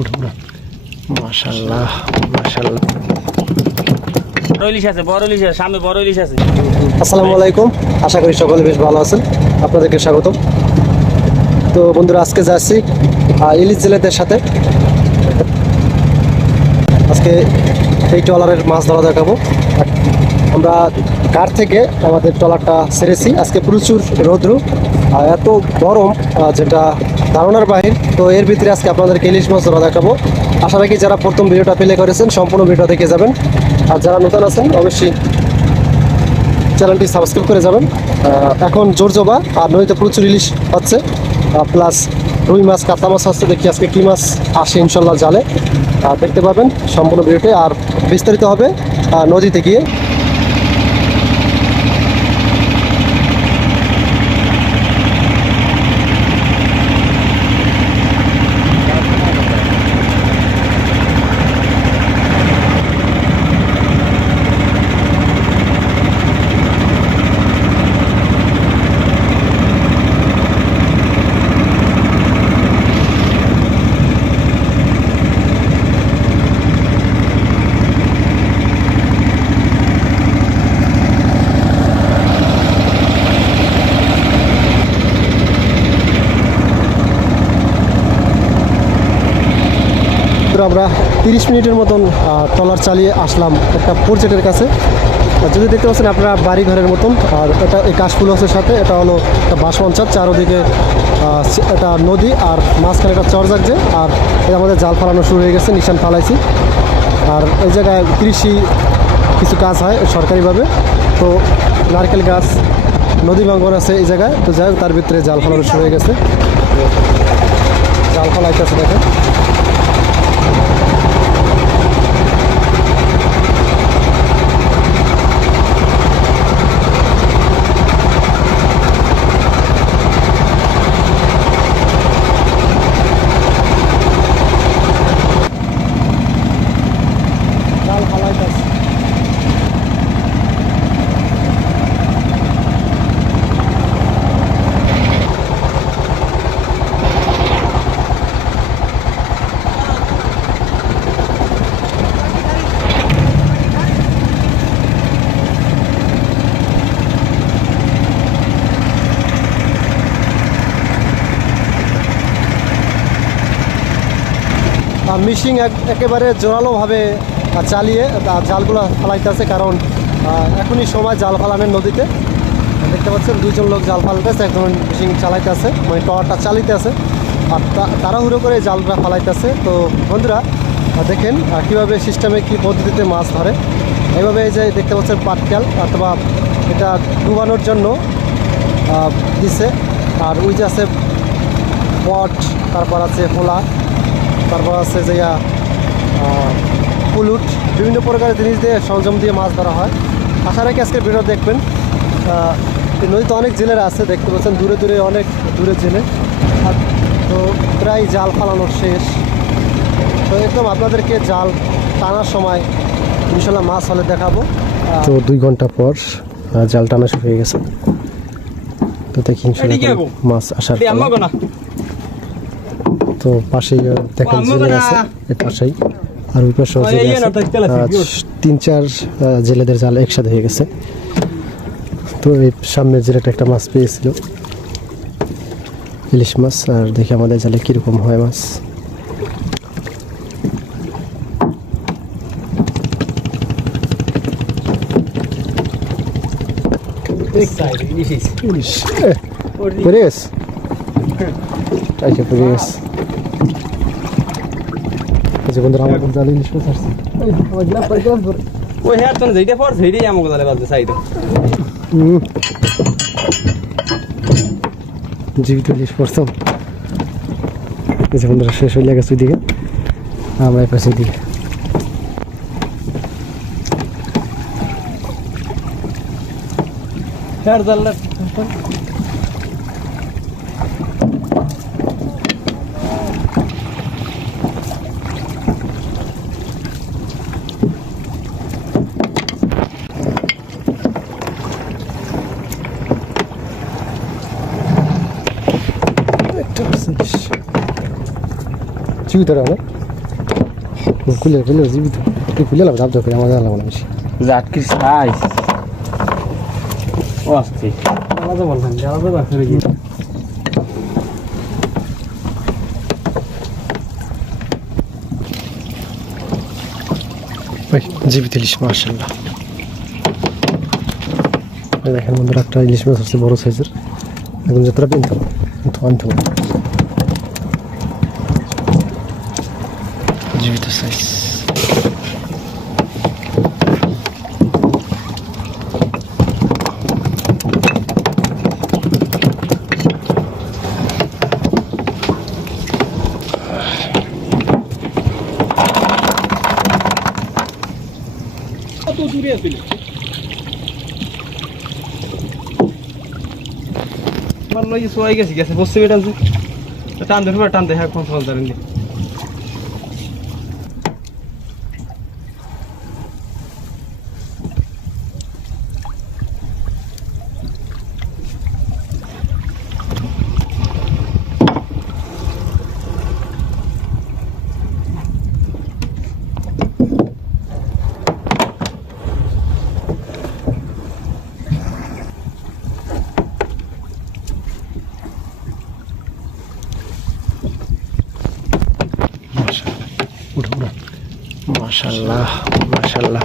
উঠো না। মাশাআল্লাহ মাশাআল্লাহ। বড় ইলিশ আছে, বড় ইলিশ আছে, সামনে বড় ইলিশ আছে। আসসালামু আলাইকুম, আশা করি সকলে বেশ ভালো আছেন। আপনাদেরকে স্বাগতম। তো বন্ধুরা, আজকে যাচ্ছি ইলিশ জেলেদের সাথে। আজকে এই ট্রলারের মাছ ধরা দেখাবো। আমরা কার থেকে আমাদের ট্রলারটা ছেড়েছি। আজকে প্রচুর রৌদ্র, এত গরম যেটা ধারণার বাহির। তো এর ভিতরে আজকে আপনাদেরকে ইলিশ মাছ ধরা দেখাবো। আশা রাখি যারা প্রথম ভিডিওটা প্লে করেছেন সম্পূর্ণ ভিডিও দেখে যাবেন, আর যারা নতুন আছেন অবশ্যই চ্যানেলটি সাবস্ক্রাইব করে যাবেন। এখন জোরজোবা আর নদীতে প্রচুর ইলিশ হচ্ছে, প্লাস রুই মাছ, কাতলা মাছ হচ্ছে। দেখি আজকে কী মাছ আসে ইনশাল্লাহ জালে, দেখতে পাবেন সম্পূর্ণ ভিডিওটি। আর বিস্তারিত হবে নদীতে গিয়ে। আমরা 30 মিনিটের মতন ট্রলার চালিয়ে আসলাম একটা পোর্টজেটের কাছে। যদি দেখতে পাচ্ছেন আপনারা বাড়ি ঘরের মতন, আর এটা এই কাশফুল হাউসের সাথে এটা হলো একটা বাঁশমঞ্চার, চারোদিকে এটা নদী আর মাঝখানে একটা চর জাগছে। আর এটা আমাদের জাল ফালানো শুরু হয়ে গেছে, নিশান ফালাইছি। আর এই জায়গায় কৃষি কিছু কাজ হয় সরকারিভাবে। তো নারকেল গাছ, নদী ভাঙ্গন আছে এই জায়গায়। তো যাই হোক, তার ভিতরে জাল ফালানো শুরু হয়ে গেছে। জাল ফালাইতেছে দেখেন। মিশিং একেবারে জোরালোভাবে চালিয়ে জালগুলো ফালাইতেছে, কারণ এখনই সময় জাল ফালানোর নদীতে। দেখতে পাচ্ছেন দুইজন লোক জাল ফালাইতেছে, একজন মিশিং চালাইতেছে, মানে ট্রলারটা চালিতেছে, আর তাড়াহুড়ো করে জালটা ফালাইতেছে। তো বন্ধুরা দেখেন কীভাবে সিস্টেমে কী পদ্ধতিতে মাছ ধরে। এইভাবে এই যে দেখতে পাচ্ছেন পাটকেল, অথবা এটা ডুবানোর জন্য দিছে। আর ওই যে আছে পট, তারপর আছে পোলা, তারপর আছে যে পুলুট, বিভিন্ন প্রকারের জিনিস দিয়ে সরঞ্জাম দিয়ে মাছ ধরা হয়। আশা রাখি আজকের ভিডিও দেখবেন। নদীতে অনেক জেলেরা আছে, দেখতে পাচ্ছেন দূরে দূরে, অনেক দূরে জেলে। আর তো প্রায় জাল ফালানো শেষ। তো একদম আপনাদেরকে জাল টানার সময় ইনশাল্লাহ মাছ হলে দেখাবো। তো 2 ঘন্টা পর জাল টানা শুরু হয়ে গেছে। তো দেখি ইনশাল্লাহ মাছ আসার। তো পাশেই দেখেন জেলে আছে, এর পাশেই। আর ওই পাশেও জেলে আছে। 3-4 জেলেদের জাল একসাথে হয়ে গেছে। তো এই সামনের জেলেটা একটা মাছ পেয়েছিল, ইলিশ মাছ। আর দেখি আমাদের জালে কীরকম হয় মাছ। ইলিশ পড়ে গেছে, পড়ে গেছে। বন্ধুরা আমাদের জালে ইলিশ মাছ আসছে। ওই হ্যাঁ তো যেটা পর সেইটাই আমাকে জালে বাজছে সাইডে। জীবিত ইলিশ পড়তাম। বন্ধুরা শেষ হয়ে গেছে ওইদিকে, আমরা এই পাশে দিকে। জাল চিউতারা না খুলে খুলে জীবিত তুই খুলে লাভ দাব করে আমাদের লাগবে না বেশি জাটকির সাইজ ও আসছে আলাদা বলবেন আলাদা বাসরে গিয়ে ওই জীবিত ইলিশ মাশাআল্লাহ দেখেন বন্ধুরা একটা ইলিশ মাছ আছে বড় সাইজের এখন যতটা কিনতে হবে আনতে হবে জীবিত সাইজ কত দূরে আছিল আমার লই সোয়াই গেছে গেছে বসে বেটাছে টান ধরবে টান দে হ্যাঁ কোন ফল ধরেন দি মাশাআল্লাহ মাশাআল্লাহ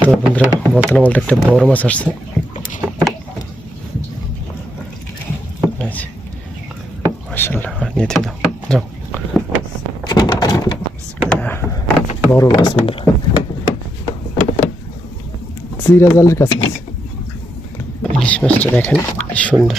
তো বন্ধুরা বলতে না বলতে একটা বড় মাছ আসছে মাশাআল্লাহ নিয়ে দাও যাও বড় মাছ বন্ধুরা জিরা জালের কাছে আছে ইলিশ মাছটা দেখেন কি সুন্দর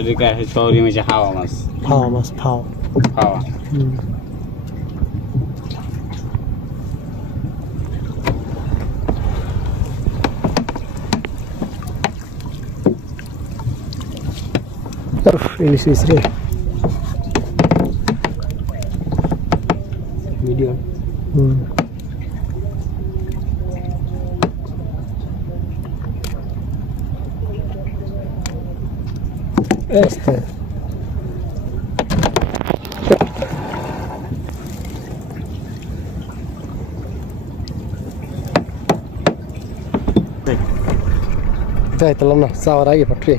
এদিকে আছে সৌরি মেছে হাওয়া মাছ ফাও মাছ ফাও হাওয়া ইলিশ ইলিশ রে মিডিয়াম আস্তে তাই তো না যাওয়ার আগে পাঠিয়ে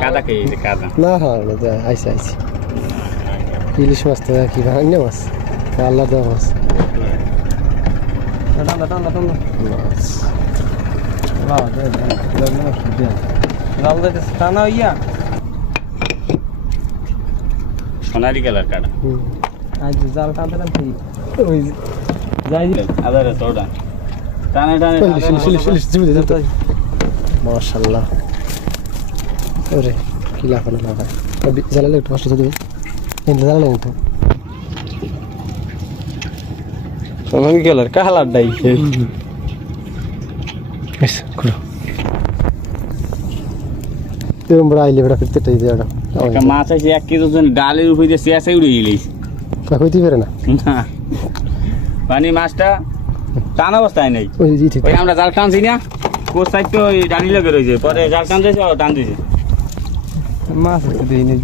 কাদা খেয়েছে কাদা না হ্যাঁ আইসি আইসি ইলিশ মাছ তো কি ভাঙনে মাছ আল্লাহ দেওয়া মাছ টান্দা টান্দা টান্দা মাছ টানা ইয়া সোনালি কালার কাটা আজ জাল টানতে টানতে ওই যাই আদারে সোডা টানে টানে মাশাআল্লাহ ওরে কি লাফানো লাফায় জ্বালালে একটু কষ্ট দেবে জ্বালালে একটু সোনালি কালার কালার ডাই বেশ খুলো এরকম বড় আইলে বড় ফিরতে টাই দেওয়া একটা মাছ আছে 1 কেজি ওজন ডালের উপরে দিয়ে শেষে উড়ে গেলিস হইতে পারে না না পানি মাছটা টান অবস্থায় নেই ওই জি ঠিক ওই আমরা জাল টানছি না কোর সাইড তো ওই ডানি লেগে রয়েছে পরে জাল টান দিয়েছে টান দিয়েছে মাছ দিই নেই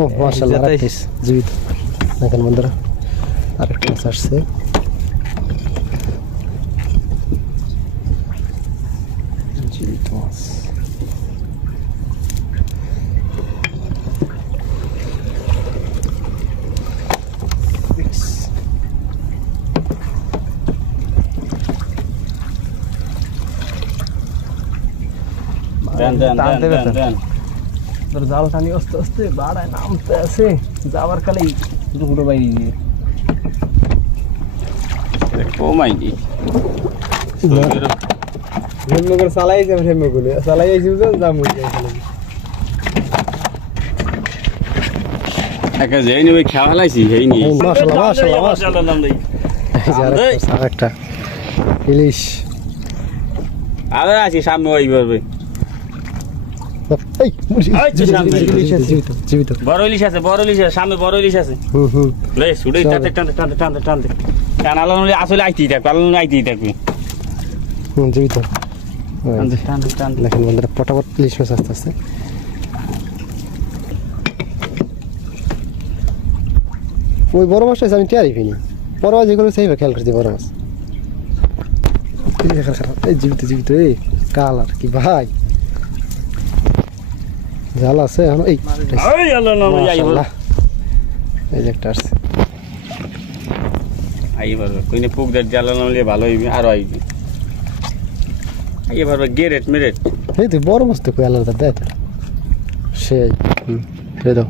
ও মাশাআল্লাহ রাখিস জীবিত দেখেন বন্ধুরা আরেকটা মাছ আসছে জীবিত মাছ দেন দেন দেন দেন তোর জাল টানি আস্তে আস্তে বাড়ায় নামতে আছে যাওয়ার কালেই দুটো বাইরে দিয়ে কমাই দি হেমনগর চালাইছে হেমনগর চালাইছি বুঝছেন দাম হয়ে যায় একা যাই ওই খেলা লাইছি হেই নি মাশাআল্লাহ মাশাআল্লাহ মাশাআল্লাহ নাম দেই আরেকটা ইলিশ আরে আছি সামনে ওই করবে এই জীবিত জীবিত বড় ইলিশ আছে সামনে বড় ইলিশ আছে লে সুড়ে টানতে টানতে টানতে টানতে টানতে টানালো আসলে আইতেই থাকবে আলো আইতেই থাকবে জীবিত দেখেন বন্ধুরা পটাপট ইলিশ মাছ আস্তে আস্তে। ওই বড় মাছটা আমি টেয়ারি ফিনি, বড় মাছ যেগুলো সেইভাবে খেয়াল করছি বড় মাছ। এই জীবিত জীবিত এই কালার কি ভাই, জাল আছে এখন। এই মাশাআল্লাহ, এই যে একটা আসছে। আইয়ে পারবে কইনে পুক দেড় জ্বালা নামলে ভালো হইবে, আরো আইবে আইয়ে পারবে গেরেট মেরেট। এই তুই বড় মাছ তো কই আলাদা দেয় তো সেই দিয়ে দাও।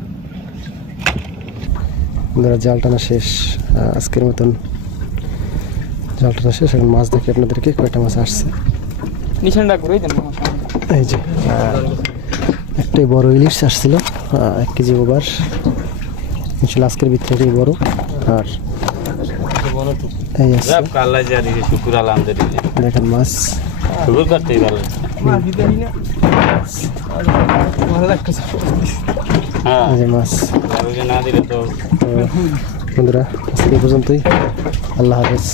বন্ধুরা জাল টানা শেষ, আজকের মতন জাল টানা শেষ। এখন মাছ দেখি আপনাদেরকে কয়টা মাছ আসছে। নিশানটা করে দেন। এই যে একটাই বড় ইলিশ আসছিল, 1 কেজি ওভার। ইনশাল্লাহ আজকের ভিতরে বড়। আর এই আছে আল্লাহ যা দিয়েছে শুকুর আলহামদুলিল্লাহ। দেখেন মাছ শুকুর করতেই ভালো। হ্যাঁ এই যে মাছ। না দিলে তো বন্ধুরা আজকে এই পর্যন্তই, আল্লাহ হাফেজ।